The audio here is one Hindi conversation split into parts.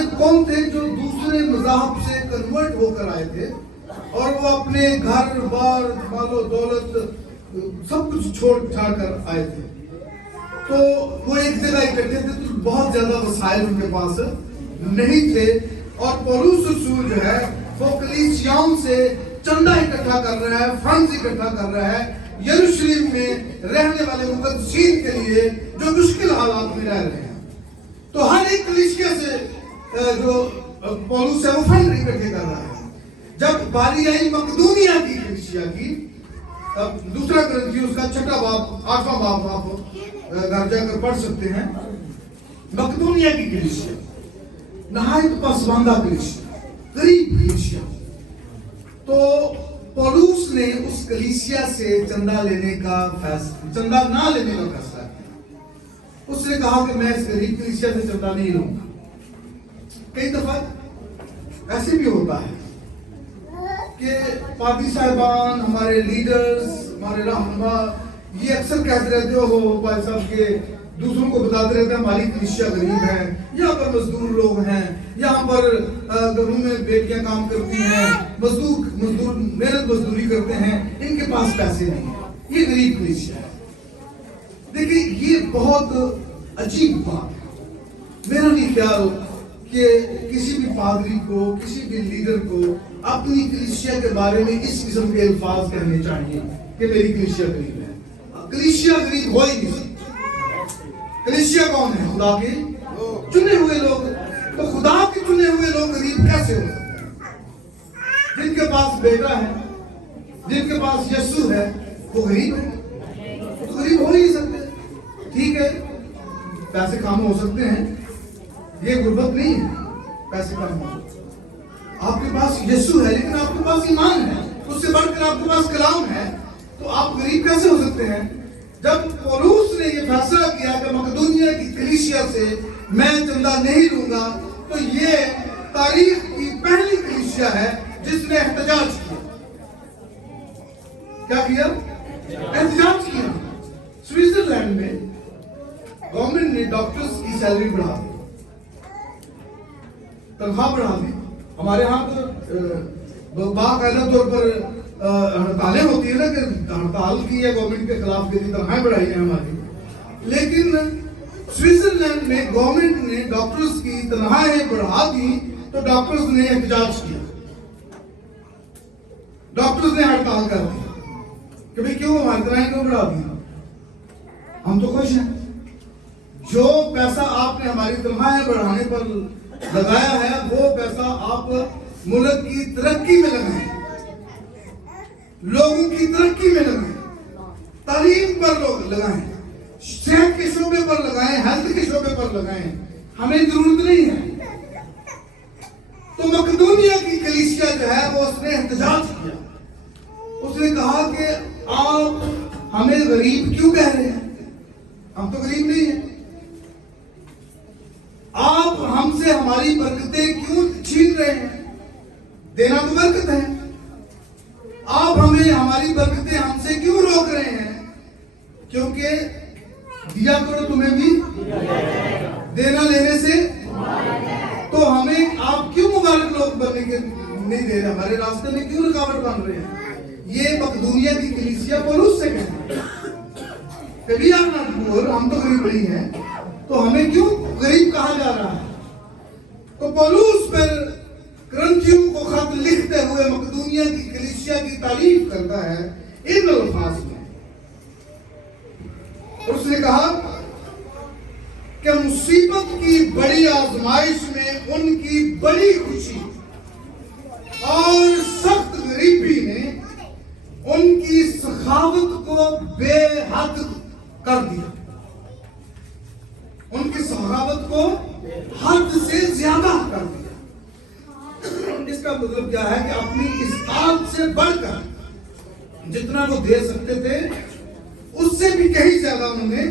तालिब कौन थे? जो दूसरे मज़हब से कन्वर्ट होकर आए थे और वो अपने घर बार मालो दौलत सब कुछ छोड़ छाड़ कर आए थे। तो वो एक जगह इकट्ठे थे, तो बहुत ज्यादा वसाइल उनके पास नहीं थे और पौलुस रसूल जो है वो कलीसियाओं से चंदा इकट्ठा कर रहा है, फंड्स इकट्ठा कर रहा है यरूशलेम में रहने वाले मुकद्दसीन के लिए जो मुश्किल हालात में रह रहे हैं। तो हर एक कलीसिया से जो पौलुस है वो फंड इकट्ठे कर रहा है। जब बारी आई मकदूनिया की कलीसिया की, दूसरा ग्रंथी उसका 6वां बाब 8वां बाब आप घर जाकर पढ़ सकते हैं। मकदूनिया की कलीसिया नहायत पसमानदा कलीसिया, गरीब कलीसिया। तो पौलुस ने उस कलीसिया से चंदा लेने का फैसला, चंदा ना लेने का फैसला किया। उसने कहा कि मैं इस गरीब कलीसिया से चंदा नहीं लूंगा। कई दफा ऐसे भी होता है कि पादी साहिबान, हमारे लीडर्स, हमारे रहनुमा ये अक्सर कहते रहते हो भाई साहब के दूसरों को बताते रहते हैं हमारी कलीसिया गरीब है, यहाँ पर मजदूर लोग हैं, यहाँ पर घरों में बेटियां काम करती हैं, मजदूर मेहनत मजदूरी करते हैं, इनके पास पैसे नहीं है, ये गरीब कलीसिया है। देखिए ये बहुत अजीब बात है। मेरा नहीं ख्याल कि किसी भी पादरी को, किसी भी लीडर को अपनी कलीसिया के बारे में इस किस्म के अल्फाज कहने चाहिए कि मेरी कलीसिया गरीब है। कलीसिया गरीब हो ही नहीं सकती। कलीसिया कौन है? खुदा के चुने हुए लोग। तो खुदा के चुने हुए लोग गरीब कैसे हो सकते हैं? जिनके पास बेटा है, जिनके पास यीशु है, वो गरीब है? तो गरीब हो ही नहीं सकते। ठीक है, पैसे कम हो सकते हैं, ये गुर्बत नहीं है, पैसे कम हो सकते। आपके पास यीशु है लेकिन आपके पास ईमान है, उससे बढ़कर आपके पास कलाम है, तो आप गरीब कैसे हो सकते हैं? जब पौलुस ने ये फैसला किया कि मकदूनिया की कलीसिया से मैं चंदा नहीं लूंगा, तो ये तारीख की पहली कलीसिया है जिसने एहतजाज किया। क्या किया? एहतजाज किया। स्विट्जरलैंड में गवर्नमेंट ने डॉक्टर्स की सैलरी बढ़ा दी, तनख्वाह बढ़ा दी। हमारे यहाँ तो बाकायदा तौर पर हड़तालें होती है ना कि हड़ताल की है गवर्नमेंट के खिलाफ, यदि तनख्वाहें बढ़ाई है हमारी। लेकिन स्विट्जरलैंड में गवर्नमेंट ने डॉक्टर्स की तनख्वाहें बढ़ा दी तो डॉक्टर्स ने एहतजाज किया, डॉक्टर्स ने हड़ताल कर दी कि भाई क्यों हमारी तनख्वाहें क्यों बढ़ा दी? हम तो खुश हैं। जो पैसा आपने हमारी तनख्वाहें बढ़ाने पर लगाया है वो पैसा आप मुल्क की तरक्की में लगाएं, लोगों की तरक्की में लगाएं, तालीम पर लोग लगाएं, सेहत के शोबे पर लगाएं, हेल्थ के शोबे पर लगाएं। हमें जरूरत नहीं है। तो मकदूनिया की कलीसिया जो है वो उसने एहतजाज किया। उसने कहा कि आप हमें गरीब क्यों कह रहे हैं? हम तो गरीब नहीं है। आप हमसे हमारी बरकतें क्यों छीन रहे हैं? देना तो बरकत है। आप हमें हमारी बरकतें हमसे क्यों रोक रहे हैं? क्योंकि दिया करो तुम्हें भी देना लेने से। तो हमें आप क्यों मुबारक लोग बनने के नहीं दे रहे? हमारे रास्ते में क्यों रुकावट बन रहे हैं? ये मकदूनिया की कलीसिया पौलुस से कहते हैं कभी आप ना बोल, हम तो गरीब नहीं हैं, तो हमें क्यों गरीब कहा जा रहा है? तो पौलुस पर ग्रंथियों को खत लिखते हुए मकदूनिया की कलीसिया की तारीफ करता है इन अल्फाज में। उसने कहा कि मुसीबत की बड़ी आजमाइश में उनकी बड़ी खुशी और सख्त गरीबी ने उनकी सखावत को बेहद कर दिया, उनकी सखावत को हद से ज्यादा कर दिया। इसका मतलब क्या है कि अपनी इस्तात से बढ़कर जितना वो दे सकते थे उससे भी कहीं ज्यादा उन्होंने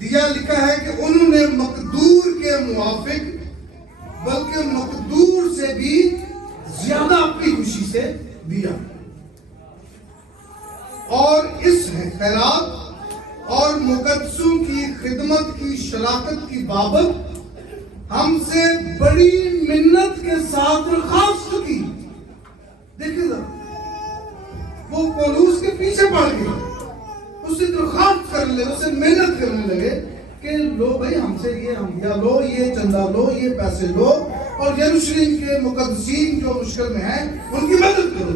दिया। लिखा है कि उन्होंने मकदूर के मुआफिक बल्कि मकदूर से भी ज्यादा अपनी खुशी से दिया। और इस खैरात और मुकद्दसों की खिदमत की शराकत की बाबत हमसे बड़ी मिन्नत के साथ दरखास्त की। देखिए जरा, वो पौलुस के पीछे पड़ गए, उससे दरखास्त करने लगे, उससे मेहनत करने लगे कि लो भाई हमसे ये हदिया लो, ये चंदा लो, ये पैसे लो, और यरूशलेम के मुकद्दसीन जो मुश्किल में हैं उनकी मदद करो।